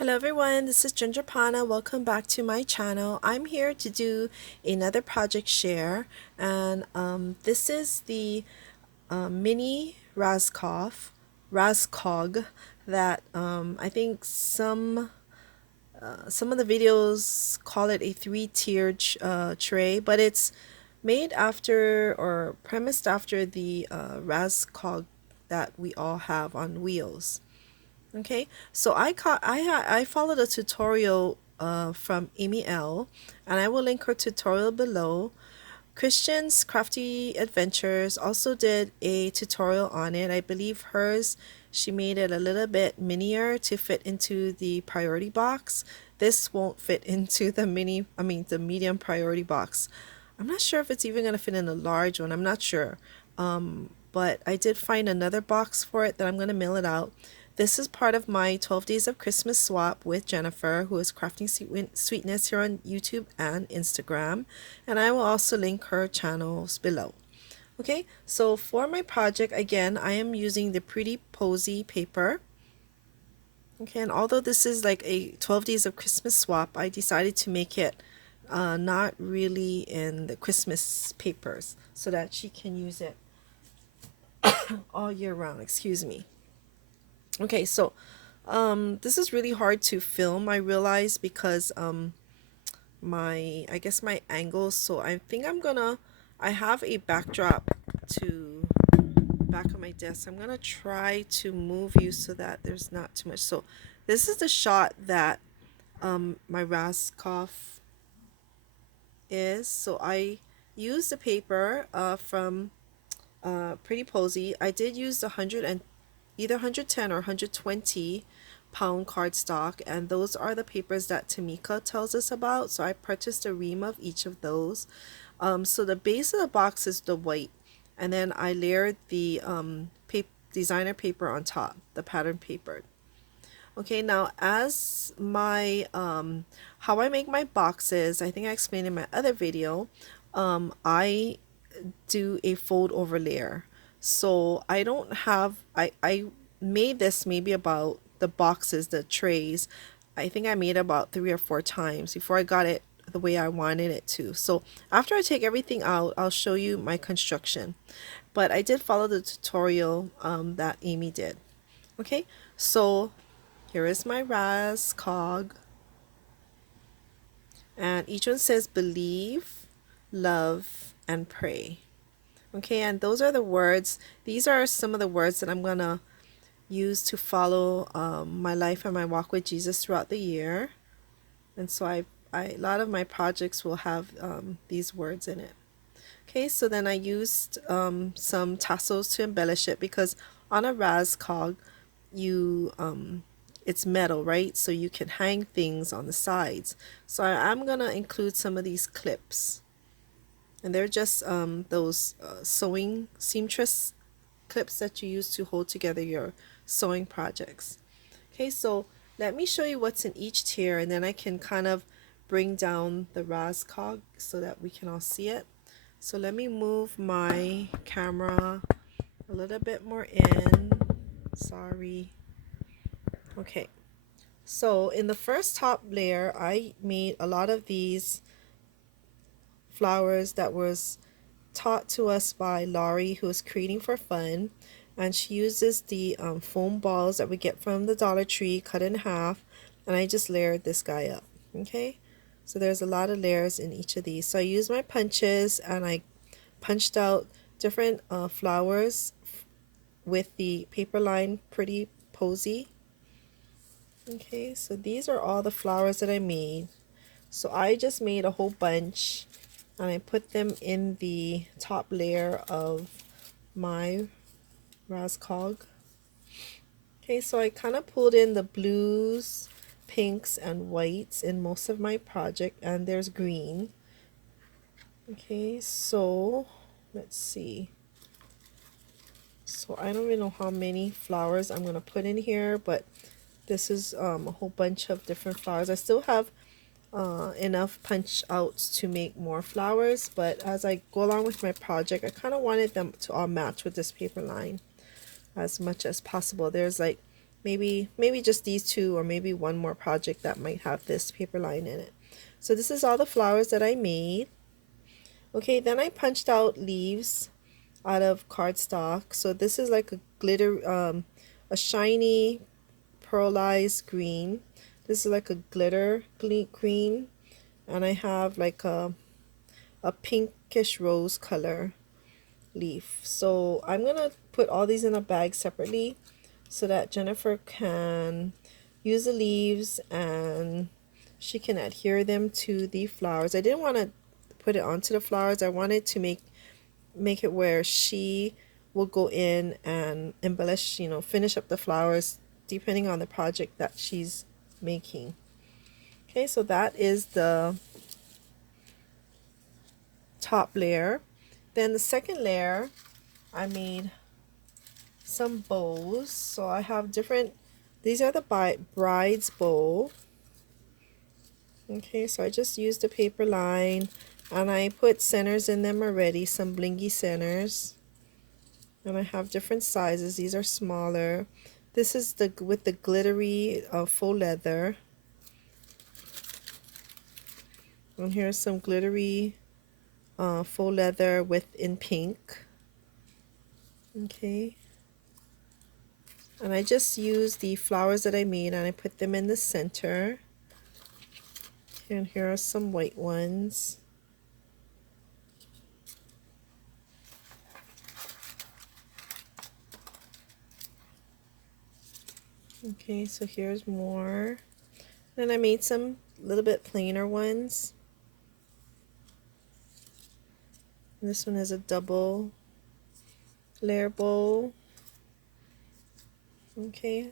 Hello everyone, this is Ginger Pana. Welcome back to my channel. I'm here to do another project share, and this is the mini Raskog that I think some of the videos call it a three-tiered tray, but it's made after or premised after the Raskog that we all have on wheels. Okay, so I followed a tutorial from Amy L, and I will link her tutorial below. Christian's Crafty Adventures also did a tutorial on it. I believe hers, she made it a little bit minier to fit into the priority box. This won't fit into the medium priority box. I'm not sure if it's even going to fit in a large one. I'm not sure. But I did find another box for it that I'm going to mail it out. This is part of my 12 Days of Christmas swap with Jennifer, who is Crafting Sweetness here on YouTube and Instagram. And I will also link her channels below. Okay, so for my project, again, I am using the Pretty Posy paper. Okay, and although this is like a 12 Days of Christmas swap, I decided to make it not really in the Christmas papers so that she can use it all year round. Excuse me. Okay, so this is really hard to film, I realize, because I guess my angles. So I think I have a backdrop to back of my desk. I'm gonna try to move you so that there's not too much. So this is the shot that my Raskov is. So I used the paper from Pretty Posy. I did use either 110 or 120 pound cardstock, and those are the papers that Tamika tells us about. So I purchased a ream of each of those. So the base of the box is the white, and then I layered the designer paper on top, the pattern paper. Okay, now as my how I make my boxes, I think I explained in my other video. I do a fold over layer. So I don't have, I made this maybe about the boxes, the trays. I think I made about 3 or 4 times before I got it the way I wanted it to. So after I take everything out, I'll show you my construction. But I did follow the tutorial that Amy did. Okay, so here is my Raskog. And each one says believe, love, and pray. Okay, and those are the words. These are some of the words that I'm going to use to follow my life and my walk with Jesus throughout the year. And so a lot of my projects will have these words in it. Okay, so then I used some tassels to embellish it because on a Raskog, it's metal, right? So you can hang things on the sides. So I'm going to include some of these clips. And they're just those sewing seamstress clips that you use to hold together your sewing projects. Okay, so let me show you what's in each tier, and then I can kind of bring down the Raskog so that we can all see it. So let me move my camera a little bit more in. Sorry. Okay, so in the first top layer, I made a lot of these flowers that was taught to us by Laurie, who is creating for fun. And she uses the foam balls that we get from the Dollar Tree, cut in half, and I just layered this guy up. Okay, so there's a lot of layers in each of these. So I used my punches and I punched out different flowers with the paper line Pretty Posy. Okay, so these are all the flowers that I made. So I just made a whole bunch and I put them in the top layer of my Raskog. Okay, so I kind of pulled in the blues, pinks, and whites in most of my project, and there's green. Okay, so let's see. So I don't even know how many flowers I'm gonna put in here, but this is a whole bunch of different flowers. I still have enough punch outs to make more flowers, but as I go along with my project, I kind of wanted them to all match with this paper line as much as possible. There's like Maybe just these two, or maybe one more project that might have this paper line in it. So this is all the flowers that I made. Okay, then I punched out leaves out of cardstock. So this is like a a shiny pearlized green. This is like a glitter green, and I have like a pinkish rose color leaf. So I'm gonna put all these in a bag separately so that Jennifer can use the leaves and she can adhere them to the flowers. I didn't want to put it onto the flowers. I wanted to make it where she will go in and embellish, finish up the flowers depending on the project that she's making. Okay, so that is the top layer. Then the second layer, I made some bows. So I have different, these are the bride's bow. Okay, so I just used a paper line and I put centers in them already, some blingy centers. And I have different sizes. These are smaller. This is the with the glittery faux leather. And here's some glittery faux leather with in pink. Okay. And I just used the flowers that I made and I put them in the center. And here are some white ones. Okay, so here's more. Then I made some little bit plainer ones. And this one is a double layer bowl. Okay,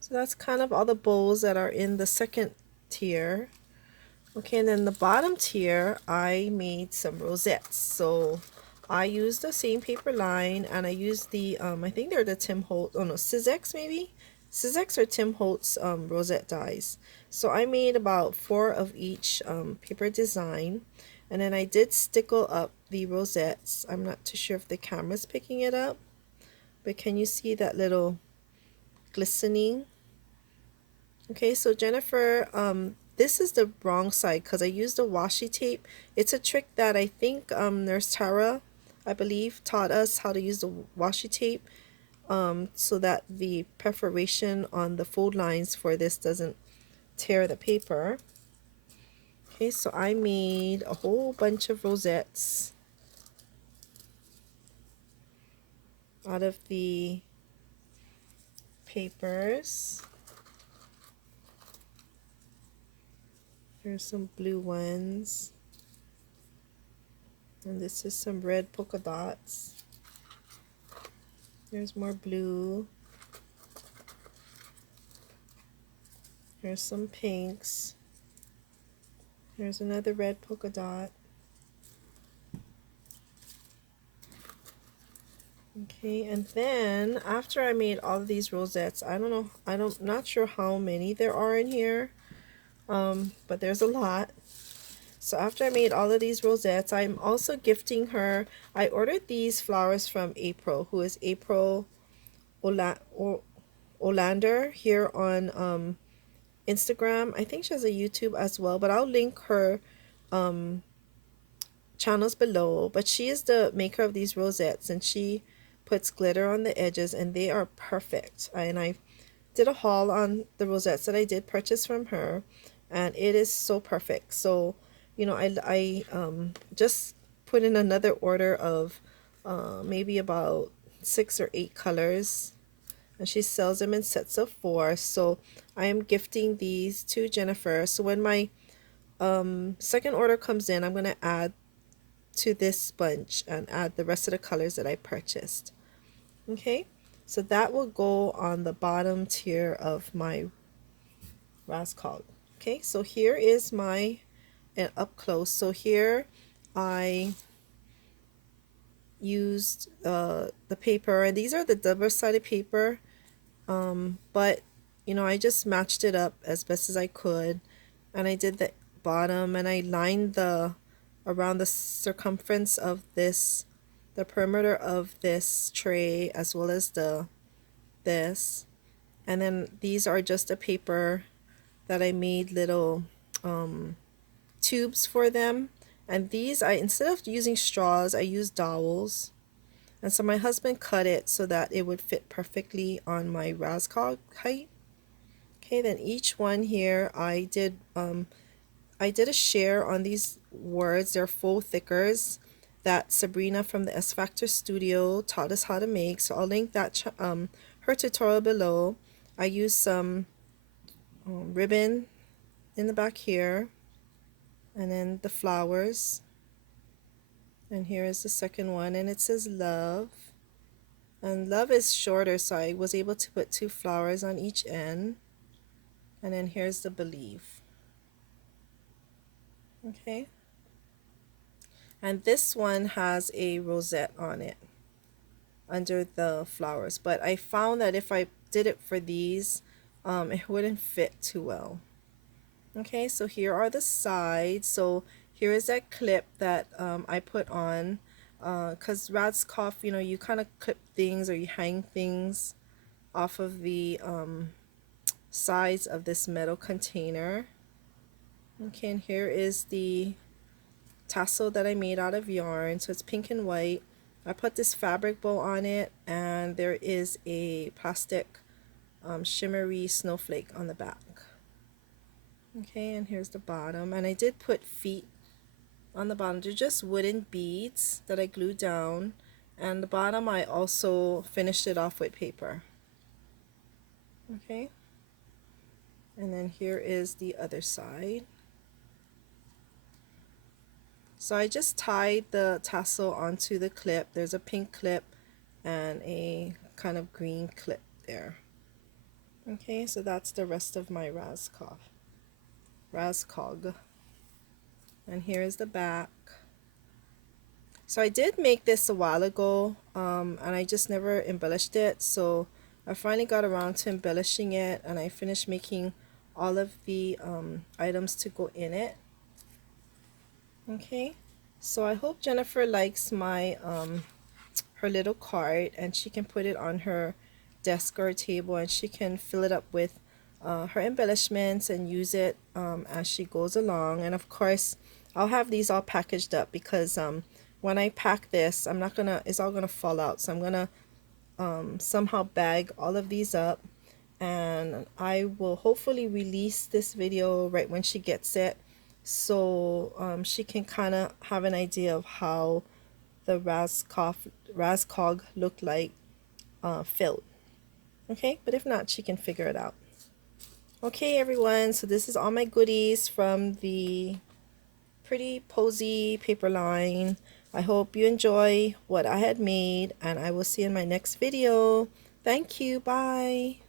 so that's kind of all the bowls that are in the second tier. Okay, and then the bottom tier, I made some rosettes. So I used the same paper line and I used the, I think they're the Tim Holtz, oh no, Sizzix maybe? Sizzix or Tim Holtz rosette dies. So I made about 4 of each paper design. And then I did stickle up the rosettes. I'm not too sure if the camera's picking it up, but can you see that little glistening? Okay, so Jennifer, this is the wrong side because I used a washi tape. It's a trick that I think Nurse Tara, I believe, taught us how to use the washi tape so that the perforation on the fold lines for this doesn't tear the paper. Okay, so I made a whole bunch of rosettes out of the papers. There's some blue ones. And this is some red polka dots. There's more blue. Here's some pinks. There's another red polka dot. Okay, and then after I made all of these rosettes, I don't know, not sure how many there are in here, but there's a lot. So after I made all of these rosettes, I'm also gifting her, I ordered these flowers from April, who is April Olander here on Instagram. I think she has a YouTube as well, but I'll link her channels below. But she is the maker of these rosettes and she puts glitter on the edges and they are perfect. And I did a haul on the rosettes that I did purchase from her and it is so perfect. So I just put in another order of maybe about 6 or 8 colors and she sells them in sets of 4. So I am gifting these to Jennifer. So when my second order comes in, I'm going to add to this bunch and add the rest of the colors that I purchased. Okay, so that will go on the bottom tier of my Raskog. Okay, so here is my up close. So here I used the paper, and these are the double-sided paper, but I just matched it up as best as I could, and I did the bottom and I lined the around the circumference of the perimeter of this tray as well as this, And then these are just a paper that I made little tubes for them. And these, instead of using straws, I used dowels. And so my husband cut it so that it would fit perfectly on my Raskog height. Okay, then each one here I did a share on these words. They're faux thickers that Sabrina from the S Factor Studio taught us how to make. So I'll link that her tutorial below. I used some ribbon in the back here, and then the flowers. And here is the second one, and it says love. And love is shorter, so I was able to put two flowers on each end. And then here's the believe. Okay. And this one has a rosette on it under the flowers. But I found that if I did it for these, it wouldn't fit too well. Okay, so here are the sides. So here is that clip that I put on. Because Raskog, you know, you kind of clip things or you hang things off of the sides of this metal container. Okay, and here is the tassel that I made out of yarn. So it's pink and white. I put this fabric bow on it, and there is a plastic shimmery snowflake on the back. Okay, and here's the bottom. And I did put feet on the bottom. They're just wooden beads that I glued down. And the bottom I also finished it off with paper. Okay. And then here is the other side. So I just tied the tassel onto the clip. There's a pink clip and a kind of green clip there. Okay, so that's the rest of my Raskog. And here is the back. So I did make this a while ago, and I just never embellished it. So I finally got around to embellishing it, and I finished making all of the items to go in it. Okay, so I hope Jennifer likes my her little card, and she can put it on her desk or table, and she can fill it up with her embellishments and use it as she goes along. And of course I'll have these all packaged up because when I pack this, it's all gonna fall out. So I'm gonna somehow bag all of these up, and I will hopefully release this video right when she gets it, so she can kind of have an idea of how the Raskog looked like filled. Okay, but if not, she can figure it out. Okay, everyone, so this is all my goodies from the Pretty Posy paper line. I hope you enjoy what I had made, and I will see you in my next video. Thank you. Bye.